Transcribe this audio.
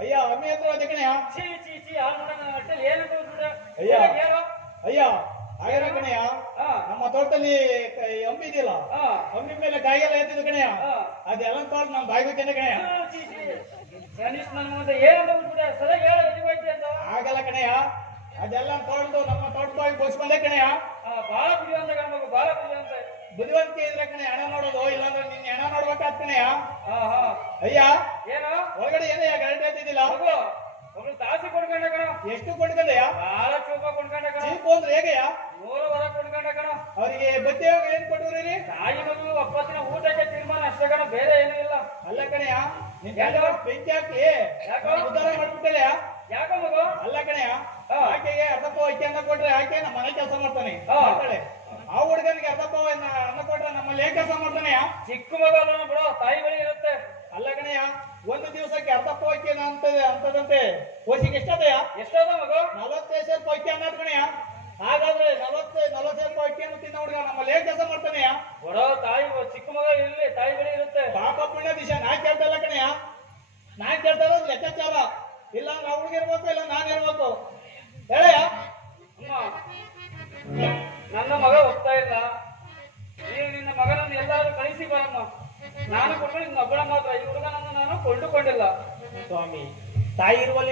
ಅಯ್ಯ ಅಮ್ಮಿ ಹತ್ರ ಹೋದೆ ಕಣಯ್ಯ. ಚೀ ಚೀ ಚೀ ಆ ನೋಡೋಣ ಅಟ್ಟಲ್ಲಿ ಏನಂತ ಹೋಗ್ಬಿಟ್ರೆ ಅಯ್ಯ. ಹೇಳು. ಅಯ್ಯ ಆಗಿರ ಕಣಯ್ಯ, ನಮ್ಮ ತೋಟದಲ್ಲಿ ಅಂಬಿ ಇದೆಯಲ್ಲ, ಅಂಬಿ ಮೇಲೆ ಕಾಯಿಗೆಲ್ಲ ಎತ್ತಿದ್ದು ಕಣಯ್ಯ, ಅದೆಲ್ಲ ತೋಟ ನಮ್ ಬಾಯಿ ಗೊತ್ತೇನೆ ಕಣಯ್ಯ. ಚೀ ಚೀ ಗಣೇಶ್ ನನ್ನ ಮುಂದೆ ಏನಂತ ಹೋಗ್ಬಿಟ್ರೆ ಸರಿಯಾಗಿ ಹೇಳು ಎಲ್ಲಿಗೆ ಹೋಯ್ತಿ ಅಂತ. ಆಗಲ್ಲ ಕಣಯ್ಯ, ಅದೆಲ್ಲ ತೊಳೆದು ನಮ್ಮ ತೋಟ ಬಾಯಿ ಬೋಸ್ಕೊಂಡೆ ಕಣಯ್ಯ. ಬಾಳ ಬುದ್ಧಿವಂತ ಗಣಮಗು, ಬಾಳ ಬುದ್ಧಿವಂತ. ಬುದ್ಧಿವಂತಿಕೆ ಇದ್ರೆ ಕಣೆ ಹಣ ನೋಡೋದು, ಇಲ್ಲಾಂದ್ರೆ ನಿನ್ನ ಹಣ ನೋಡ್ಬೇಕಾದ್ ಕಣಯ್ಯ. ಅಯ್ಯ ಏನು ಒಳಗಡೆ ಏನಯ್ಯ ಗರಟೆ ಎತ್ತಿದ್ದಿಲ್ಲ? ಮಗು ಒಬ್ಳು ತಾಸಿ ಕೊಂಡ್ಕೊಂಡ ಕಣ. ಎಷ್ಟು ಕೊಂಡ್ಕೊಂಡಯ್ಯ? ಬಾಳ ಚೂಪ ಕೊಂಡ್ಕೊಂಡ ಕಣ. ಚೀಪು ಅಂದ್ರೆ ಹೇಗಯ್ಯ? 100 ವರ ಕೊಂಡ್ಕೊಂಡ ಕಣ. ಅವರಿಗೆ ಬತ್ತಿ ಏನ್ ಕೊಟ್ಟವ್ರಿ? ತಾಯಿ ಮಗು ಒಪ್ಪತ್ತಿನ ಊಟಕ್ಕೆ ತೀರ್ಮಾನ ಅಷ್ಟೇ ಕಣ, ಬೇರೆ ಏನೂ ಇಲ್ಲ. ಅಲ್ಲ ಕಣಯ್ಯ, ನಿನ್ ಬೆಂಕಿ ಹಾಕಿ ಯಾಕೋ ಉದ್ಧಾರ ಮಾಡ್ಬಿಟ್ಟಲ್ಲ. ಯಾಕೋ ಮಗು? ಅಲ್ಲ ಕಣಯ್ಯ, ಆಕೆಗೆ ಅರ್ಧಪ್ಪ ಅಕ್ಕಿ ಅನ್ನ ಕೊಟ್ರೆ ಆಕೆ ನಮ್ಮ ಮನೆ ಕೆಲಸ ಮಾಡ್ತಾನೆ ಮಾಡ್ತಾಳೆ. ಆ ಹುಡುಗನಿಗೆ ಅರ್ಧಪ್ಪ ಅನ್ನ ಕೊಟ್ರೆ ನಮ್ಮಲ್ಲಿ ಏನ್ ಕೆಲಸ ಮಾಡ್ತಾನೆಯ? ಚಿಕ್ಕ ಮಗಲ್ಲ ಬಿಡೋ, ತಾಯಿ ಬಳಿ ಇರುತ್ತೆ. ಅಲ್ಲ ಕಣಯ್ಯ, ಒಂದು ದಿವಸಕ್ಕೆ ಅರ್ಧಪ್ಪ ಅಕ್ಕಿ ಅಂತದಂತೆ ಕೋಸಿಗೆ ಎಷ್ಟದಯ್ಯ? ಎಷ್ಟದ ಮಗು? 45 ಸೇರ್ಪ ಅಕ್ಕಿ ಅನ್ನೋದು ಕಣಯ್ಯ. ಹಾಗಾದ್ರೆ 40 ಸೇರ್ಪ ಅಕ್ಕಿಯನ್ನು ತಿನ್ನ ಹುಡುಗ ನಮ್ಮಲ್ಲಿ ಏನ್ ಕೆಲಸ ಮಾಡ್ತಾನೆಯ? ಬಡೋ ತಾಯಿ ಚಿಕ್ಕ ಮಗ ಇರ್ಲಿ, ತಾಯಿ ಬಳಿ ಇರುತ್ತೆ. ಪಾಪ ಪುಣ್ಯ ದಿಶಾ ನಾ ಕೇಳ್ತಲ್ಲ ಕಣಯ್ಯ, ನಾ ಕೇಳ್ತಾ ಇರೋದು ಲೆಕ್ಕಾಚಾರ. ಇಲ್ಲ ನಾ ಹುಡುಗಿರ್ಬೇಕು, ಇಲ್ಲ ನಾನ್ ಇರ್ಬೇಕು ಹೇಳಯ್ಯ. ನನ್ನ ಮಗ ಹೋಗ್ತಾ ಇಲ್ಲ, ನೀವು ನಿನ್ನ ಮಗನನ್ನು ಎಲ್ಲಾದ್ರೂ ಕಳಿಸಿ ಬರಮ್ಮ. ನಾನು ಕೊಂಡು ನಿನ್ನ ಒಬ್ಬಳ ಮಾತ್ರ, ಈ ಹುಡುಗನನ್ನು ನಾನು ಕೊಂಡುಕೊಂಡಿಲ್ಲ. ಸ್ವಾಮಿ, ತಾಯಿ ಇರುವಲ್ಲಿ